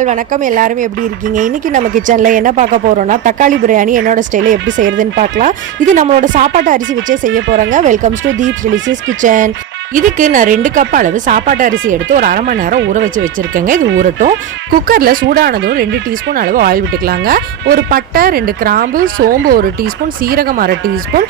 All வணக்கம். எல்லாரும் எப்படி இருக்கீங்க? இன்னைக்கு நம்ம கிச்சனில் என்ன பார்க்க போறோம்னா தக்காளி பிரியாணி என்னோட ஸ்டைலில் எப்படி செய்யறதுன்னு பார்க்கலாம். இது நம்மளோட சாப்பாட்டு அரிசி வச்சே செய்ய போறோங்க. Welcomes to Deep delicious kitchen இதுக்கு நான் ரெண்டு கப் அளவு சாப்பாட்டு அரிசி எடுத்து ஒரு அரை மணி நேரம் ஊற வச்சு வச்சுருக்கேங்க. இது ஊறட்டும். குக்கரில் சூடானதும் ரெண்டு டீஸ்பூன் அளவு ஆயில் விட்டுக்கலாங்க. ஒரு பட்டை ரெண்டு கிராம்பு சோம்பு ஒரு டீஸ்பூன் சீரகம் அரை டீஸ்பூன்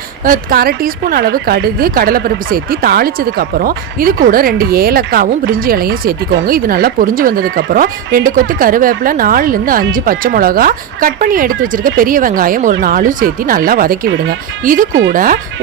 அரை டீஸ்பூன் அளவு கடுகு கடலைப்பருப்பு சேர்த்து தாளிச்சதுக்கப்புறம் இது கூட ரெண்டு ஏலக்காவும் பிரிஞ்சி இலையும் சேர்த்திக்கோங்க. இது நல்லா பொரிஞ்சு வந்ததுக்கப்புறம் ரெண்டு கொத்து கருவேப்பிலை நாலுலேருந்து அஞ்சு பச்சை மிளகா கட் பண்ணி எடுத்து வச்சிருக்க பெரிய வெங்காயம் ஒரு நாலும் சேர்த்து நல்லா வதக்கி விடுங்க. இது கூட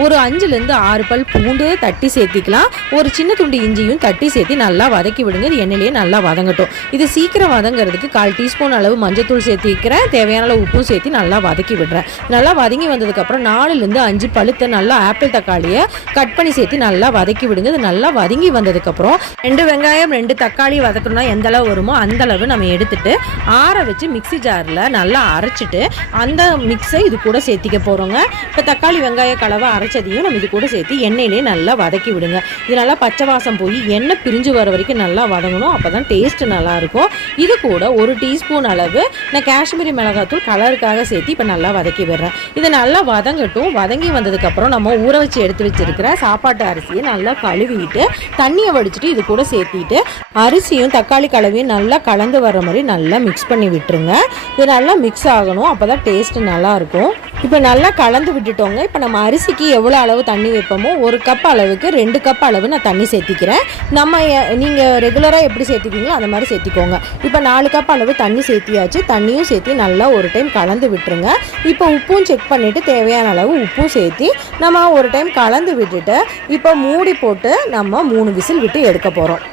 ஒரு அஞ்சுலேருந்து ஆறு பல் பூண்டு தட்டி சேர்த்திக்கலாம். ஒரு சின்ன துண்டு இஞ்சியும் தட்டி சேர்த்து நல்லா வதக்கி விடுங்க. இது எண்ணெயிலேயே நல்லா வதங்கட்டும். இது சீக்கிரம் வதங்கிறதுக்கு கால் டீஸ்பூன் அளவு மஞ்சத்தூள் சேர்த்திக்கிறேன் தேவையான அளவு உப்பும் சேர்த்து நல்லா வதக்கி விடுறேன். நல்லா வதங்கி வந்ததுக்கப்புறம் நாலுலேருந்து அஞ்சு பழுத்த நல்லா ஆப்பிள் தக்காளியை கட் பண்ணி சேர்த்து நல்லா வதக்கி விடுங்க. இது நல்லா வதங்கி வந்ததுக்கப்புறம் ரெண்டு வெங்காயம் ரெண்டு தக்காளி வதக்கணும்னா எந்த அளவு வருமோ அந்த அளவு நம்ம எடுத்துட்டு ஆற வச்சு மிக்ஸி ஜாரில் நல்லா அரைச்சிட்டு அந்த மிக்ஸை இது கூட சேர்த்திக்க போகிறோங்க இப்போ தக்காளி வெங்காய கலவை அரைச்சதையும் நம்ம இது கூட சேர்த்து எண்ணெயிலே நல்லா வதக்கி விடுங்க. இது நல்லா பச்சை வாசம் போய் எண்ணெய் பிரிஞ்சு வர வரைக்கும் நல்லா வதங்கணும். அப்போ தான் டேஸ்ட்டு நல்லாயிருக்கும். இது கூட ஒரு டீஸ்பூன் அளவு நான் காஷ்மீரி மிளகாத்தூள் கலருக்காக சேர்த்து இப்போ நல்லா வதக்கி விடுறேன். இதை நல்லா வதங்கட்டும். வதங்கி வந்ததுக்கப்புறம் நம்ம ஊற வச்சு எடுத்து வச்சிருக்கிற சாப்பாட்டு அரிசியை நல்லா கழுவிட்டு தண்ணியை வடிச்சிட்டு இது கூட சேர்த்திட்டு அரிசியும் தக்காளி கலவையும் நல்லா கலந்து வர மாதிரி நல்லா மிக்ஸ் பண்ணி விட்டுருங்க. இது நல்லா மிக்ஸ் ஆகணும். அப்போ தான் டேஸ்ட்டு நல்லாயிருக்கும். இப்போ நல்லா கலந்து விட்டுட்டோங்க. இப்போ நம்ம அரிசிக்கு எவ்வளோ அளவு தண்ணி வைப்போமோ ஒரு கப் அளவுக்கு ரெண்டு கப் அளவு நான் தண்ணி சேர்த்திக்கிறேன். நம்ம நீங்கள் ரெகுலராக எப்படி சேர்த்திப்பீங்களோ அந்த மாதிரி சேர்த்திக்கோங்க. இப்போ நாலு கப் அளவு தண்ணி சேர்த்தியாச்சு. தண்ணியும் சேர்த்து நல்லா ஒரு டைம் கலந்து விட்டுருங்க. இப்போ உப்பும் செக் பண்ணிவிட்டு தேவையான அளவு உப்பும் சேர்த்தி நம்ம ஒரு டைம் கலந்து விட்டுட்டு இப்போ மூடி போட்டு நம்ம மூணு விசில் விட்டு எடுக்க போகிறோம்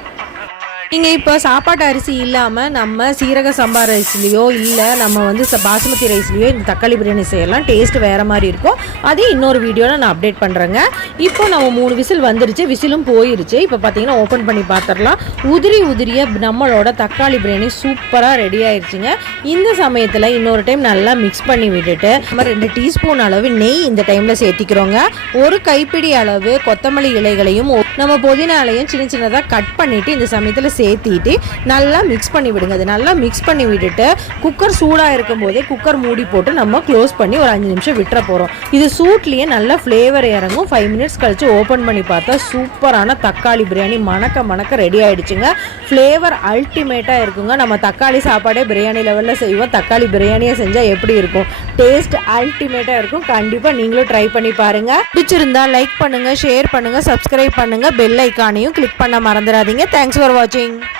நீங்கள் இப்போ சாப்பாட்டு அரிசி இல்லாமல் நம்ம சீரக சம்பா ரைஸ்லேயோ இல்லை நம்ம வந்து பாசுமதி ரைஸ்லேயோ இந்த தக்காளி பிரியாணி செய்யலாம். டேஸ்ட் வேறு மாதிரி இருக்கும். அதே இன்னொரு வீடியோவில் நான் அப்டேட் பண்ணுறேங்க இப்போ நம்ம மூணு விசில் வந்துருச்சு. விசிலும் போயிருச்சு. இப்போ பார்த்தீங்கன்னா ஓப்பன் பண்ணி பார்த்துடலாம் உதிரி உதிரிய நம்மளோட தக்காளி பிரியாணி சூப்பராக ரெடி ஆயிடுச்சுங்க இந்த சமயத்தில் இன்னொரு டைம் நல்லா மிக்ஸ் பண்ணி விட்டுட்டு நம்ம ரெண்டு டீஸ்பூன் அளவு நெய் இந்த டைமில் சேர்த்திக்கிறோங்க. ஒரு கைப்பிடி அளவு கொத்தமல்லி இலைகளையும் நம்ம புதினா இலையும் சின்ன சின்னதாக கட் பண்ணிவிட்டு இந்த சமயத்தில் சேர்த்திட்டு நல்லா மிக்ஸ் பண்ணி விடுங்க. அது நல்லா மிக்ஸ் பண்ணி விட்டுட்டு குக்கர் சூடாக இருக்கும் போதே குக்கர் மூடி போட்டு நம்ம க்ளோஸ் பண்ணி ஒரு அஞ்சு நிமிஷம் விட்டுற போகிறோம் இது சூட்லேயே நல்ல ஃப்ளேவர் இறங்கும். ஃபைவ் மினிட்ஸ் கழித்து ஓப்பன் பண்ணி பார்த்தா சூப்பரான தக்காளி பிரியாணி மணக்க மணக்க ரெடி ஆகிடுச்சுங்க ஃப்ளேவர் அல்டிமேட்டாக இருக்குங்க. நம்ம தக்காளி சாப்பாடே பிரியாணி லெவலில் செய்வோம். தக்காளி பிரியாணியை செஞ்சால் எப்படி இருக்கும்? டேஸ்ட் அல்டிமேட்டாக இருக்கும். கண்டிப்பாக நீங்களும் ட்ரை பண்ணி பாருங்கள் பிடிச்சிருந்தா லைக் பண்ணுங்கள் ஷேர் பண்ணுங்கள் சப்ஸ்கிரைப் பண்ணுங்கள் பெல் ஐக்கானையும் கிளிக் பண்ண மறந்துடாதீங்க. தேங்க்ஸ் ஃபார் வாட்சிங் morning.